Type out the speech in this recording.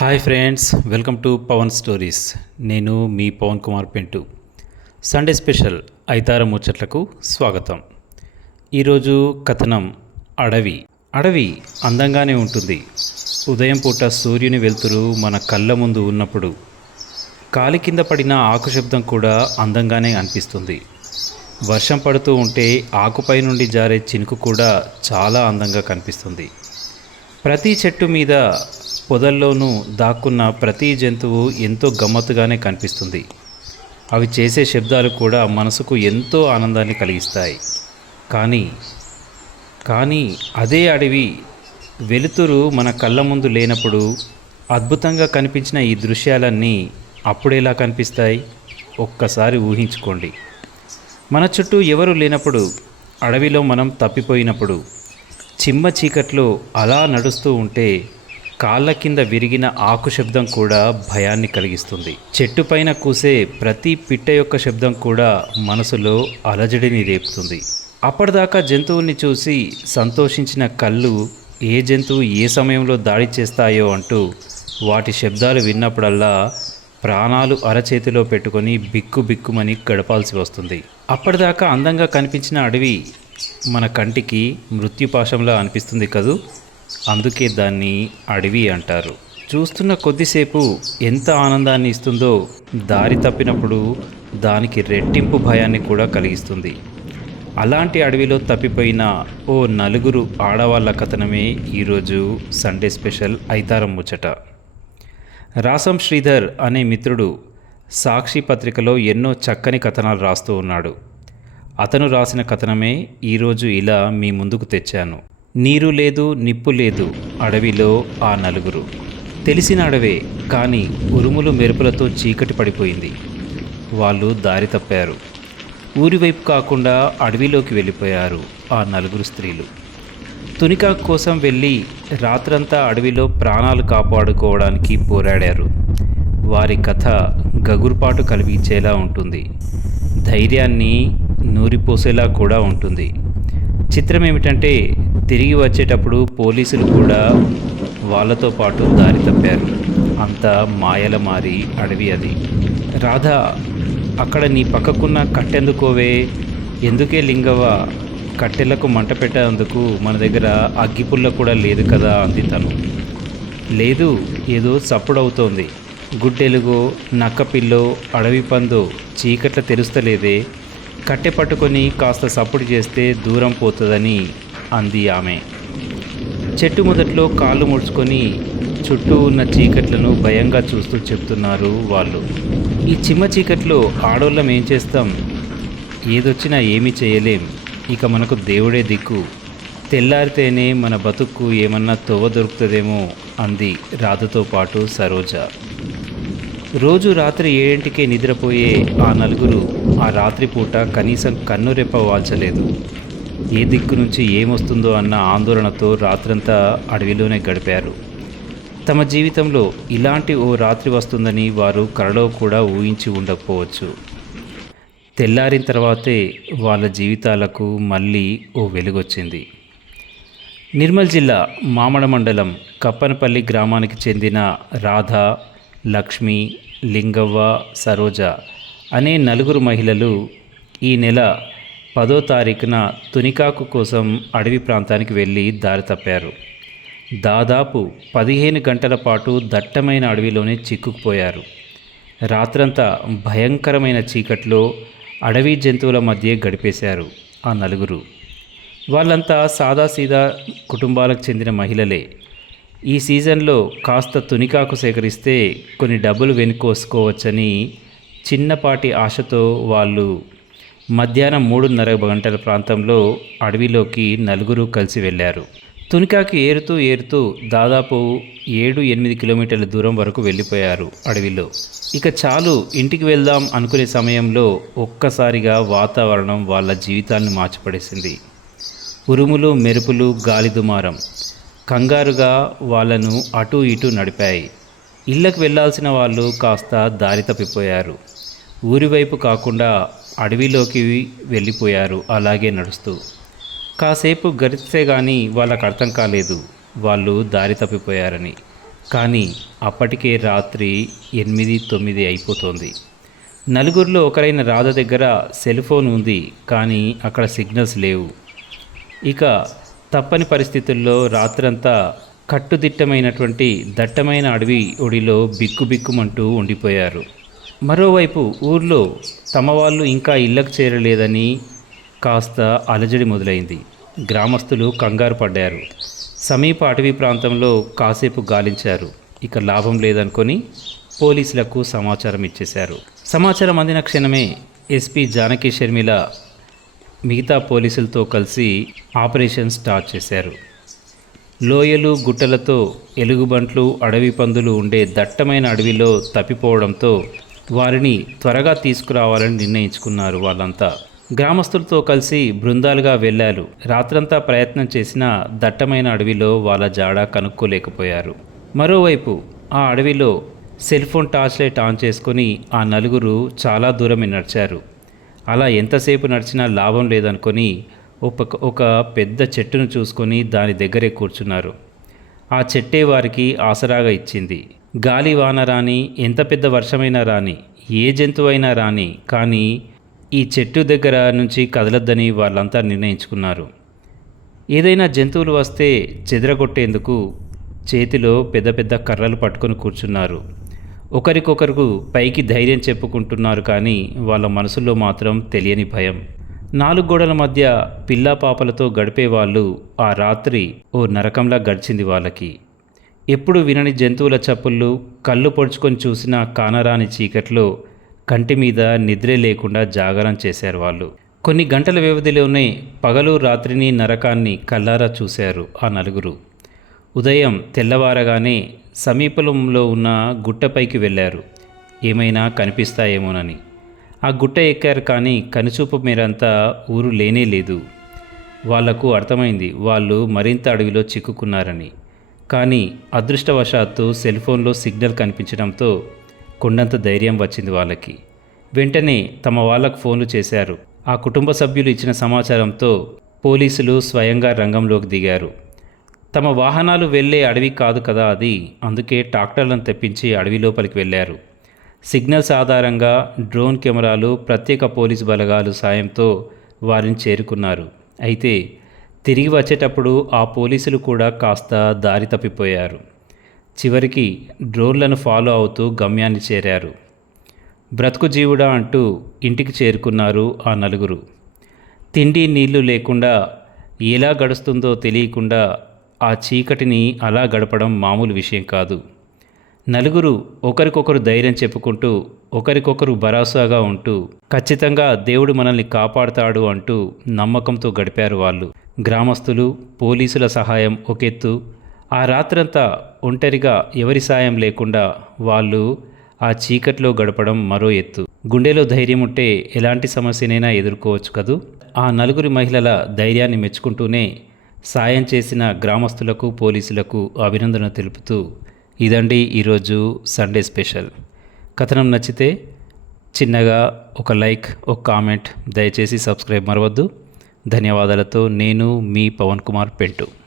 Hi friends welcome to Pawan stories. నేను మీ Pawan Kumar Pentu. Sunday special ఐతార ముచ్చట్లకు స్వాగతం. ఈరోజు కథనం అడవి. అడవి అందంగానే ఉంటుంది. ఉదయం పూట సూర్యుని వెలుతురు మన కళ్ళ ముందు ఉన్నప్పుడు. కాలి కింద పడిన ఆకు శబ్దం కూడా అందంగానే అనిపిస్తుంది. వర్షం పడుతూ ఉంటే ఆకుపై నుండి జారే చినుకు కూడా చాలా అందంగా కనిపిస్తుంది. ప్రతి చెట్టు మీద పొదల్లోనూ దాక్కున్న ప్రతి జంతువు ఎంతో గమ్మత్తుగానే కనిపిస్తుంది. అవి చేసే శబ్దాలు కూడా మనసుకు ఎంతో ఆనందాన్ని కలిగిస్తాయి. కానీ కానీ అదే అడవి వెలుతురు మన కళ్ళ ముందు లేనప్పుడు అద్భుతంగా కనిపించిన ఈ దృశ్యాలన్నీ అప్పుడేలా కనిపిస్తాయి? ఒక్కసారి ఊహించుకోండి. మన చుట్టూ ఎవరు లేనప్పుడు అడవిలో మనం తప్పిపోయినప్పుడు చిమ్మ చీకట్లో అలా నడుస్తూ ఉంటే కాళ్ళ కింద విరిగిన ఆకు శబ్దం కూడా భయాన్ని కలిగిస్తుంది. చెట్టు పైన కూసే ప్రతి పిట్ట యొక్క శబ్దం కూడా మనసులో అలజడిని రేపుతుంది. అప్పటిదాకా జంతువుల్ని చూసి సంతోషించిన కళ్ళు ఏ జంతువు ఏ సమయంలో దాడి చేస్తాయో అంటూ వాటి శబ్దాలు విన్నప్పుడల్లా ప్రాణాలు అరచేతిలో పెట్టుకొని బిక్కు బిక్కుమని గడపాల్సి వస్తుంది. అప్పటిదాకా అందంగా కనిపించిన అడవి మన కంటికి మృత్యుపాశంలా అనిపిస్తుంది కదూ? అందుకే దాన్ని అడవి అంటారు. చూస్తున్న కొద్దిసేపు ఎంత ఆనందాన్ని ఇస్తుందో దారి తప్పినప్పుడు దానికి రెట్టింపు భయాన్ని కూడా కలిగిస్తుంది. అలాంటి అడవిలో తప్పిపోయిన ఓ నలుగురు ఆడవాళ్ళ కథనమే ఈరోజు సండే స్పెషల్ ఐతారం ముచ్చట. రాసం శ్రీధర్ అనే మిత్రుడు సాక్షి పత్రికలో ఎన్నో చక్కని కథనాలు రాస్తూ ఉన్నాడు. అతను రాసిన కథనమే ఈరోజు ఇలా మీ ముందుకు తెచ్చాను. నీరు లేదు నిప్పు లేదు అడవిలో ఆ నలుగురు. తెలిసిన అడవే కానీ ఉరుములు మెరుపులతో చీకటి పడిపోయింది. వాళ్ళు దారి తప్పారు. ఊరివైపు కాకుండా అడవిలోకి వెళ్ళిపోయారు ఆ నలుగురు స్త్రీలు. తునికా కోసం వెళ్ళి రాత్రంతా అడవిలో ప్రాణాలు కాపాడుకోవడానికి పోరాడారు. వారి కథ గగురుపాటు కలిగించేలా ఉంటుంది. ధైర్యాన్ని నూరిపోసేలా కూడా ఉంటుంది. చిత్రం ఏమిటంటే తిరిగి వచ్చేటప్పుడు పోలీసులు కూడా వాళ్ళతో పాటు దారి తప్పారు. అంతా మాయల మారి అడవి అది. రాధా అక్కడ నీ పక్కకున్న కట్టెందుకోవే? ఎందుకే లింగవ్వ? కట్టెలకు మంట పెట్టేందుకు మన దగ్గర అగ్గిపుల్ల కూడా లేదు కదా అంది తను. లేదు ఏదో చప్పుడవుతోంది. గుడ్డెలుగో నక్కపిల్లో అడవి పందో చీకట్ల తెరుస్తలేదే. కట్టె పట్టుకొని కాస్త సప్పుడు చేస్తే దూరం పోతుందని అంది ఆమె. చెట్టు మొదట్లో కాళ్ళు ముడుచుకొని చుట్టూ ఉన్న చీకట్లను భయంగా చూస్తూ చెప్తున్నారు వాళ్ళు. ఈ చిమ్మ చీకట్లో ఆడోళ్ళం ఏం చేస్తాం? ఏదొచ్చినా ఏమీ చేయలేం. ఇక మనకు దేవుడే దిక్కు. తెల్లారితేనే మన బతుక్కు ఏమన్నా తొవ్వ దొరుకుతుందేమో అంది రాధతో పాటు సరోజ. రోజు రాత్రి ఏడింటికే నిద్రపోయే ఆ నలుగురు ఆ రాత్రిపూట కనీసం కన్నురెప్ప వాల్చలేదు. ఏ దిక్కు నుంచి ఏమొస్తుందో అన్న ఆందోళనతో రాత్రంతా అడవిలోనే గడిపారు. తమ జీవితంలో ఇలాంటి ఓ రాత్రి వస్తుందని వారు కలలో కూడా ఊహించి ఉండకపోవచ్చు. తెల్లారిన తర్వాతే వాళ్ళ జీవితాలకు మళ్ళీ ఓ వెలుగొచ్చింది. నిర్మల్ జిల్లా మామడ మండలం కప్పనపల్లి గ్రామానికి చెందిన రాధ లక్ష్మి లింగవ్వ సరోజ అనే నలుగురు మహిళలు ఈ నెల పదో తారీఖున తునికాకు కోసం అడవి ప్రాంతానికి వెళ్ళి దారి తప్పారు. దాదాపు పదిహేను గంటల పాటు దట్టమైన అడవిలోనే చిక్కుకుపోయారు. రాత్రంతా భయంకరమైన చీకట్లో అడవి జంతువుల మధ్య గడిపేశారు ఆ నలుగురు. వాళ్ళంతా సాదాసీదా కుటుంబాలకు చెందిన మహిళలే. ఈ సీజన్లో కాస్త తునికాకు సేకరిస్తే కొన్ని డబ్బులు వెనుకోసుకోవచ్చని చిన్నపాటి ఆశతో వాళ్ళు మధ్యాహ్నం మూడున్నర గంటల ప్రాంతంలో అడవిలోకి నలుగురు కలిసి వెళ్ళారు. తునికాకి ఏరుతూ ఏరుతూ దాదాపు ఏడు ఎనిమిది కిలోమీటర్ల దూరం వరకు వెళ్ళిపోయారు అడవిలో. ఇక చాలు ఇంటికి వెళ్దాం అనుకునే సమయంలో ఒక్కసారిగా వాతావరణం వాళ్ళ జీవితాలను మార్చిపడేసింది. ఉరుములు మెరుపులు గాలి దుమారం కంగారుగా వాళ్ళను అటు ఇటు నడిపాయి. ఇళ్ళకు వెళ్ళాల్సిన వాళ్ళు కాస్త దారి తప్పిపోయారు. ఊరివైపు కాకుండా అడవిలోకి వెళ్ళిపోయారు. అలాగే నడుస్తూ. కాసేపు గడిస్తే కానీ వాళ్ళకు అర్థం కాలేదు. వాళ్ళు దారి తప్పిపోయారని. కానీ అప్పటికే రాత్రి ఎనిమిది తొమ్మిది అయిపోతోంది. నలుగురిలో ఒకరైన రాధ దగ్గర సెల్ ఫోన్ ఉంది. కానీ అక్కడ సిగ్నల్స్ లేవు. ఇక తప్పని పరిస్థితుల్లో రాత్రంతా కట్టుదిట్టమైనటువంటి దట్టమైన అడవి ఒడిలో బిక్కుబిక్కుమంటూ ఉండిపోయారు. మరోవైపు ఊర్లో తమ వాళ్ళు ఇంకా ఇళ్ళకు చేరలేదని కాస్త అలజడి మొదలైంది. గ్రామస్తులు కంగారు పడ్డారు. సమీప అటవీ ప్రాంతంలో కాసేపు గాలించారు. ఇక లాభం లేదనుకొని పోలీసులకు సమాచారం ఇచ్చేశారు. సమాచారం అందిన క్షణమే ఎస్పీ జానకి షర్మిల మిగతా పోలీసులతో కలిసి ఆపరేషన్ స్టార్ట్ చేశారు. లోయలు గుట్టలతో ఎలుగుబంట్లు అడవి పందులు ఉండే దట్టమైన అడవిలో తప్పిపోవడంతో వారిని త్వరగా తీసుకురావాలని నిర్ణయించుకున్నారు వాళ్ళంతా. గ్రామస్తులతో కలిసి బృందాలుగా వెళ్ళారు. రాత్రంతా ప్రయత్నం చేసినా దట్టమైన అడవిలో వాళ్ళ జాడ కనుక్కోలేకపోయారు. మరోవైపు ఆ అడవిలో cell phone torch light on చేసుకొని ఆ నలుగురు చాలా దూరమే నడిచారు. అలా ఎంతసేపు నడిచినా లాభం లేదనుకొని ఒక ఒక పెద్ద చెట్టును చూసుకొని దాని దగ్గరే కూర్చున్నారు. ఆ చెట్టే వారికి ఆసరాగా ఇచ్చింది. గాలి వాన రాని ఎంత పెద్ద వర్షమైనా రాని ఏ జంతువైనా రాని కానీ ఈ చెట్టు దగ్గర నుంచి కదలొద్దని వాళ్ళంతా నిర్ణయించుకున్నారు. ఏదైనా జంతువులు వస్తే చెదరగొట్టేందుకు చేతిలో పెద్ద పెద్ద కర్రలు పట్టుకొని కూర్చున్నారు. ఒకరికొకరు పైకి ధైర్యం చెప్పుకుంటున్నారు కానీ వాళ్ళ మనసులో మాత్రం తెలియని భయం. నాలుగు గోడల మధ్య పిల్లా పాపలతో గడిపే వాళ్ళు ఆ రాత్రి ఓ నరకంలా గడిచింది వాళ్ళకి. ఎప్పుడు వినని జంతువుల చప్పుళ్ళు కళ్ళు పొడుచుకొని చూసిన కానరాని చీకట్లో కంటి మీద నిద్రే లేకుండా జాగరం చేశారు వాళ్ళు. కొన్ని గంటల వ్యవధిలోనే పగలు రాత్రిని నరకాన్ని కల్లారా చూశారు ఆ నలుగురు. ఉదయం తెల్లవారగానే సమీపంలో ఉన్న గుట్టపైకి వెళ్ళారు. ఏమైనా కనిపిస్తాయేమోనని. ఆ గుట్ట ఎక్కారు కానీ కనుచూపు మీరంతా ఊరు లేనే లేదు. వాళ్ళకు అర్థమైంది వాళ్ళు మరింత అడవిలో చిక్కుకున్నారని. కానీ అదృష్టవశాత్తు సెల్ ఫోన్లో సిగ్నల్ కనిపించడంతో కొండంత ధైర్యం వచ్చింది వాళ్ళకి. వెంటనే తమ వాళ్ళకు ఫోన్లు చేశారు. ఆ కుటుంబ సభ్యులు ఇచ్చిన సమాచారంతో పోలీసులు స్వయంగా రంగంలోకి దిగారు. తమ వాహనాలు వెళ్ళే అడవి కాదు కదా అది అందుకే ట్రాక్టర్లను తెప్పించి అడవి లోపలికి వెళ్ళారు. సిగ్నల్స్ ఆధారంగా డ్రోన్ కెమెరాలు ప్రత్యేక పోలీసు బలగాలు సాయంతో వారిని చేరుకున్నారు. అయితే తిరిగి వచ్చేటప్పుడు ఆ పోలీసులు కూడా కాస్త దారి తప్పిపోయారు. చివరికి డ్రోన్లను ఫాలో అవుతూ గమ్యాన్ని చేరారు. బ్రతుకు జీవుడా అంటూ ఇంటికి చేరుకున్నారు ఆ నలుగురు. తిండి నీళ్ళు లేకుండా ఎలా గడుస్తుందో తెలియకుండా ఆ చీకటిని అలా గడపడం మామూలు విషయం కాదు. నలుగురు ఒకరికొకరు ధైర్యం చెప్పుకుంటూ ఒకరికొకరు భరోసాగా ఉంటూ ఖచ్చితంగా దేవుడు మనల్ని కాపాడుతాడు అంటూ నమ్మకంతో గడిపారు వాళ్ళు. గ్రామస్తులు పోలీసుల సహాయం ఒకెత్తు. ఆ రాత్రంతా ఒంటరిగా ఎవరి సాయం లేకుండా వాళ్ళు ఆ చీకట్లో గడపడం మరో ఎత్తు. గుండెలో ధైర్యం ఉంటే ఎలాంటి సమస్యనైనా ఎదుర్కోవచ్చు కదూ? ఆ నలుగురి మహిళల ధైర్యాన్ని మెచ్చుకుంటూనే సాయం చేసిన గ్రామస్తులకు పోలీసులకు అభినందన తెలుపుతూ ఇదండి ఈరోజు సండే స్పెషల్. కథనం నచ్చితే చిన్నగా ఒక లైక్ ఒక కామెంట్ దయచేసి సబ్స్క్రైబ్ మరవద్దు. ధన్యవాదాలతో నేను మీ పవన్ కుమార్ పెంటు.